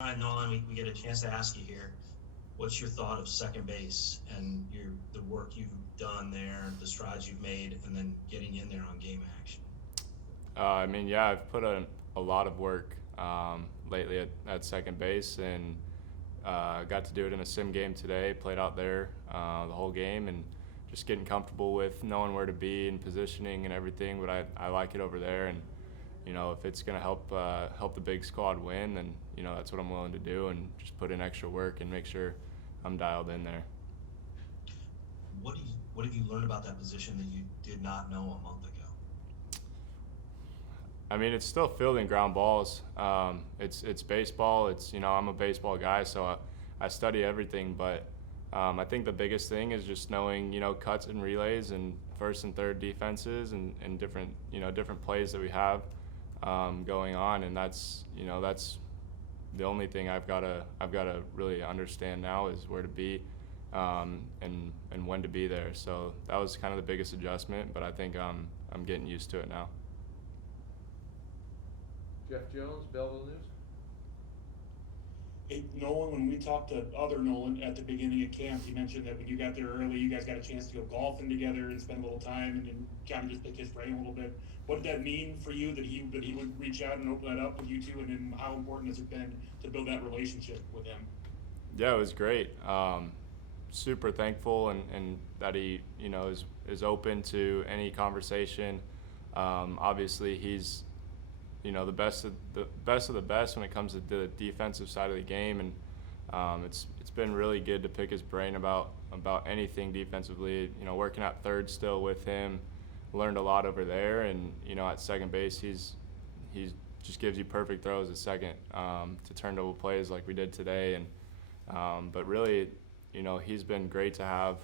All right, Nolan, we get a chance to ask you here. What's your thought of second base and the work you've done there, the strides you've made, and then getting in there on game action? Yeah, I've put a lot of work lately at second base, and got to do it in a sim game today. Played out there the whole game, and just getting comfortable with knowing where to be and positioning and everything. But I like it over there, and if it's gonna help the big squad win, then that's what I'm willing to do, and just put in extra work and make sure I'm dialed in there. What have you learned about that position that you did not know a month ago? It's still fielding ground balls. It's baseball. I'm a baseball guy, so I study everything. But I think the biggest thing is just knowing cuts and relays and first and third defenses and different plays that we have going on, and that's the only thing I've got to really understand now is where to be, and when to be there. So that was kind of the biggest adjustment, but I think I'm getting used to it now. Jeff Jones, Belleville News. Hey, Nolan, when we talked to other Nolan at the beginning of camp, he mentioned that when you got there early, you guys got a chance to go golfing together and spend a little time and kind of just pick his brain a little bit. What did that mean for you that he would reach out and open that up with you two, and then how important has it been to build that relationship with him? Yeah, it was great. Super thankful and that he is open to any conversation. Obviously, he's the best when it comes to the defensive side of the game, and it's been really good to pick his brain about anything defensively. Working at third still with him, learned a lot over there, and at second base he's just gives you perfect throws at second to turn double plays like we did today, and but really, he's been great to have,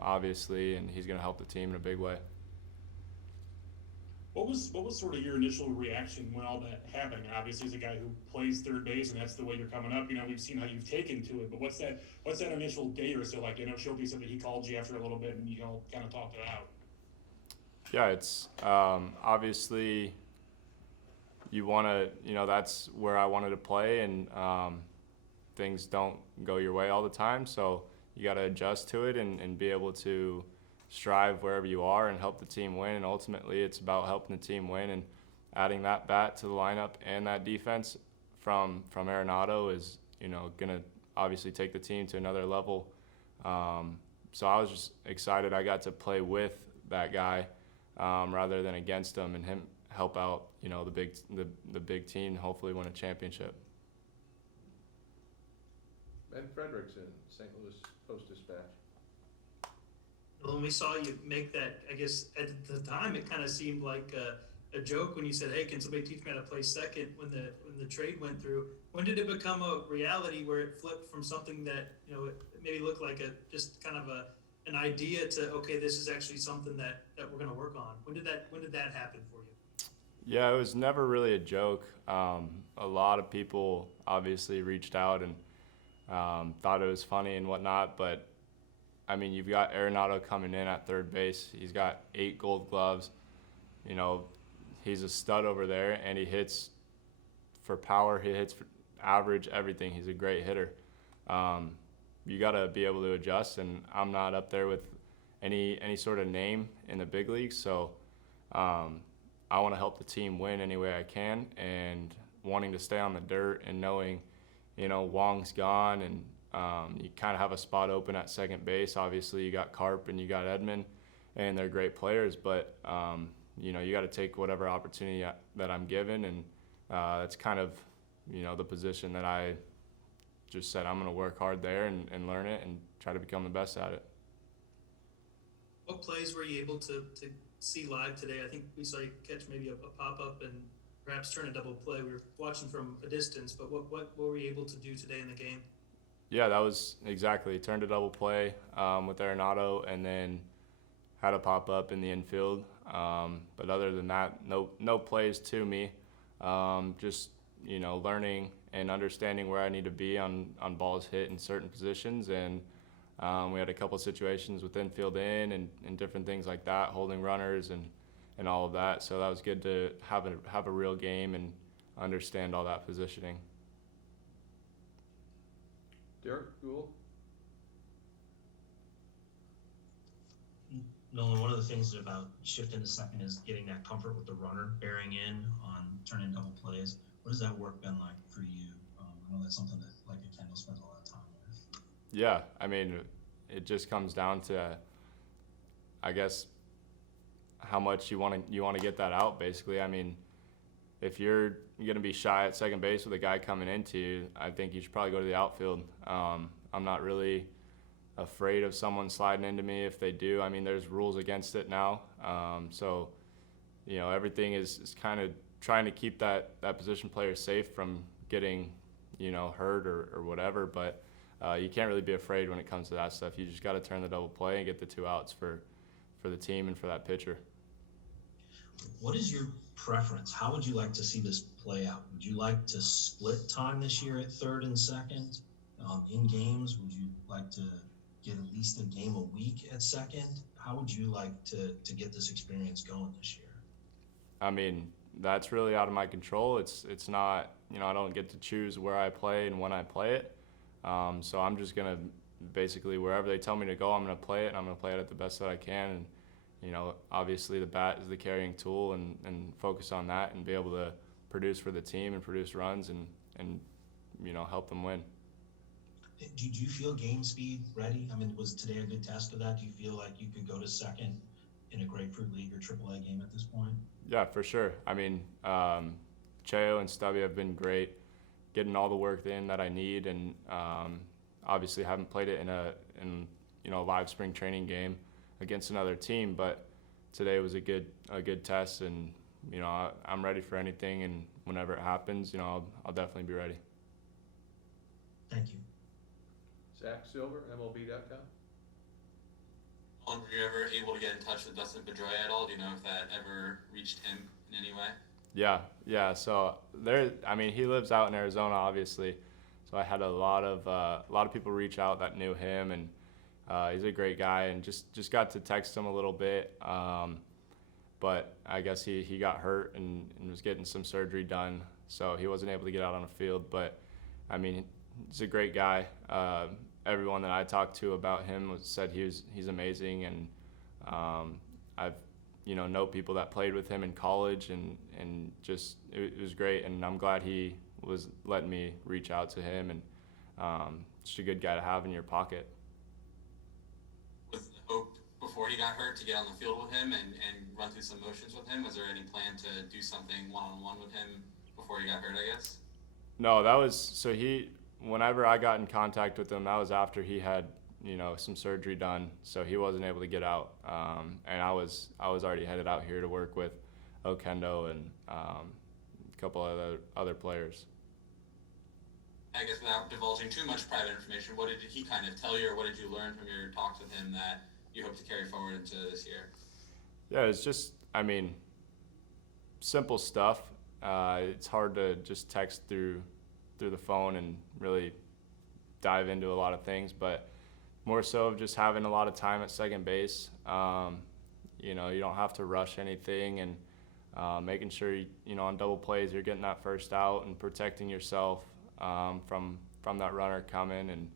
obviously, and he's going to help the team in a big way. What was sort of your initial reaction when all that happened? Obviously, as a guy who plays third base and that's the way you're coming up, we've seen how you've taken to it. But what's that initial day or so like? Shelby said that he called you after a little bit and kind of talked it out. Yeah, it's obviously you want to, that's where I wanted to play, and things don't go your way all the time. So you got to adjust to it and be able to strive wherever you are and help the team win. And ultimately, it's about helping the team win, and adding that bat to the lineup and that defense from Arenado is going to obviously take the team to another level. So I was just excited I got to play with that guy rather than against him, and him help out the big team, hopefully win a championship. Ben Frederickson, St. Louis Post-Dispatch. When we saw you make that, I guess at the time it kind of seemed like a joke when you said, "Hey, can somebody teach me how to play second?" When the trade went through, when did it become a reality where it flipped from something that it maybe looked like a just kind of an idea to, okay, this is actually something that we're going to work on? When did that happen for you? Yeah, it was never really a joke. A lot of people obviously reached out and thought it was funny and whatnot, but you've got Arenado coming in at third base. He's got 8 Gold Gloves. He's a stud over there, and he hits for power. He hits for average, everything. He's a great hitter. You got to be able to adjust, and I'm not up there with any sort of name in the big leagues, so I want to help the team win any way I can, and wanting to stay on the dirt and knowing, Wong's gone, and you kind of have a spot open at second base. Obviously, you got Carp and you got Edman, and they're great players, but you got to take whatever opportunity that I'm given, and that's kind of the position that I just said I'm going to work hard there and learn it and try to become the best at it. What plays were you able to see live today? I think we saw you catch maybe a pop up and perhaps turn a double play. We were watching from a distance, but what were you able to do today in the game? Yeah, that was exactly. Turned a double play with Arenado, and then had a pop up in the infield. But other than that, no plays to me. Just learning and understanding where I need to be on balls hit in certain positions, and we had a couple situations with infield in and different things like that, holding runners and all of that. So that was good to have a real game and understand all that positioning. Derek Gould? Nolan, one of the things about shifting to second is getting that comfort with the runner bearing in on turning double plays. What has that work been like for you? I know that's something that like a Kendall spends a lot of time with. Yeah, I mean, it just comes down to, I guess, how much you want to get that out. Basically, I mean, if you're gonna be shy at second base with a guy coming into you, I think you should probably go to the outfield. I'm not really afraid of someone sliding into me if they do. I mean, there's rules against it now, so you know everything is kind of trying to keep that position player safe from getting hurt or whatever. But you can't really be afraid when it comes to that stuff. You just got to turn the double play and get the 2 outs for the team and for that pitcher. What is your preference? How would you like to see this play out? Would you like to split time this year at third and second in games? Would you like to get at least a game a week at second? How would you like to get this experience going this year? I mean, that's really out of my control. It's not, I don't get to choose where I play and when I play it. So I'm just going to basically, wherever they tell me to go, I'm going to play it, and I'm going to play it at the best that I can. And, obviously the bat is the carrying tool, and focus on that and be able to produce for the team and produce runs and help them win. Do you feel game speed ready? I mean, was today a good test of that? Do you feel like you could go to second in a Grapefruit League or AAA game at this point? Yeah, for sure. I mean, Cheo and Stubby have been great, getting all the work in that I need, and obviously haven't played it in a live spring training game against another team, but today was a good test, and I'm ready for anything, and whenever it happens, I'll definitely be ready. Thank you. Zach Silver, MLB.com. Were you ever able to get in touch with Dustin Pedroia at all? Do you know if that ever reached him in any way? Yeah. So he lives out in Arizona, obviously. So I had a lot of people reach out that knew him, and he's a great guy, and just got to text him a little bit. But I guess he got hurt and was getting some surgery done, so he wasn't able to get out on the field. But I mean, he's a great guy. Everyone that I talked to about him said he's amazing, and I've know people that played with him in college, and just it was great, and I'm glad he was letting me reach out to him, and just a good guy to have in your pocket. With hope before he got hurt to get on the field with him and run through some motions with him, was there any plan to do something one-on-one with him before he got hurt, I guess? No, that was so whenever I got in contact with him, that was after he had some surgery done, so he wasn't able to get out, and I was already headed out here to work with Okendo and a couple other players. I guess without divulging too much private information, what did he kind of tell you, or what did you learn from your talks with him that you hope to carry forward into this year? Yeah, it's just, simple stuff. It's hard to just text through the phone and really dive into a lot of things, but more so of just having a lot of time at second base. You don't have to rush anything, and making sure on double plays you're getting that first out and protecting yourself from that runner coming, and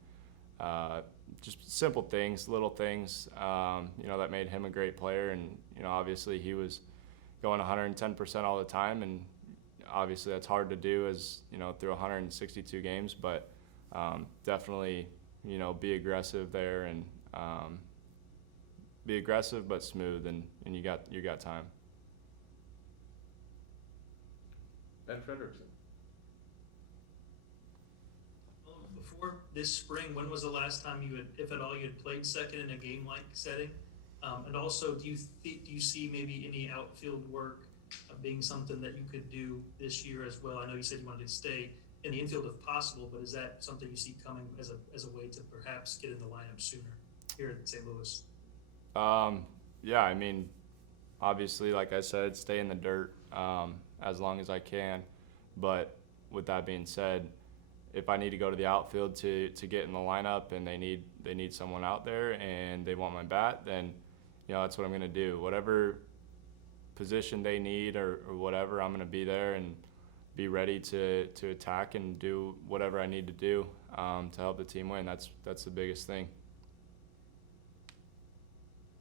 just simple things, little things, that made him a great player. And obviously he was going 110% all the time, and obviously that's hard to do as through 162 games, but definitely be aggressive there, and be aggressive but smooth, and you got time. Ben Frederickson. Before this spring, when was the last time you had, if at all, you had played second in a game-like setting? And also, do you see maybe any outfield work being something that you could do this year as well? I know you said you wanted to stay in the infield if possible, but is that something you see coming as a way to perhaps get in the lineup sooner here in St. Louis? Yeah, obviously, like I said, stay in the dirt as long as I can. But with that being said, if I need to go to the outfield to get in the lineup, and they need someone out there and they want my bat, then that's what I'm going to do. Whatever position they need or whatever, I'm going to be there and be ready to attack and do whatever I need to do to help the team win. That's the biggest thing.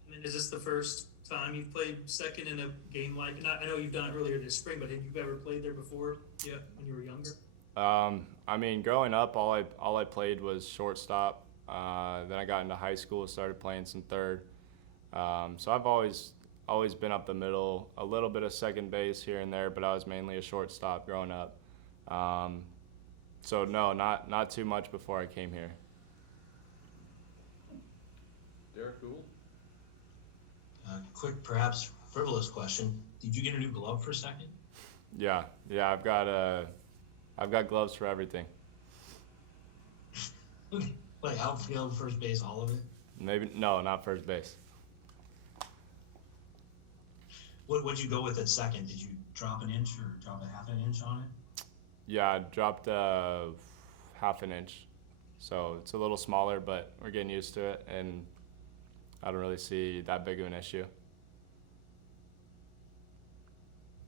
I mean, is this the first time you've played second in a game like? And I know you've done it earlier this spring, but had you ever played there before? Yeah, when you were younger. I mean, growing up, all I played was shortstop. Then I got into high school, started playing some third. So I've always been up the middle, a little bit of second base here and there, but I was mainly a shortstop growing up. So no, not too much before I came here. Derek Gould? Quick, perhaps frivolous question. Did you get a new glove for second? Yeah, I've got gloves for everything. Like outfield, first base, all of it? Maybe no, not first base. What'd you go with at second? Did you drop an inch or drop a half an inch on it? Yeah, I dropped half an inch, so it's a little smaller, but we're getting used to it, and I don't really see that big of an issue.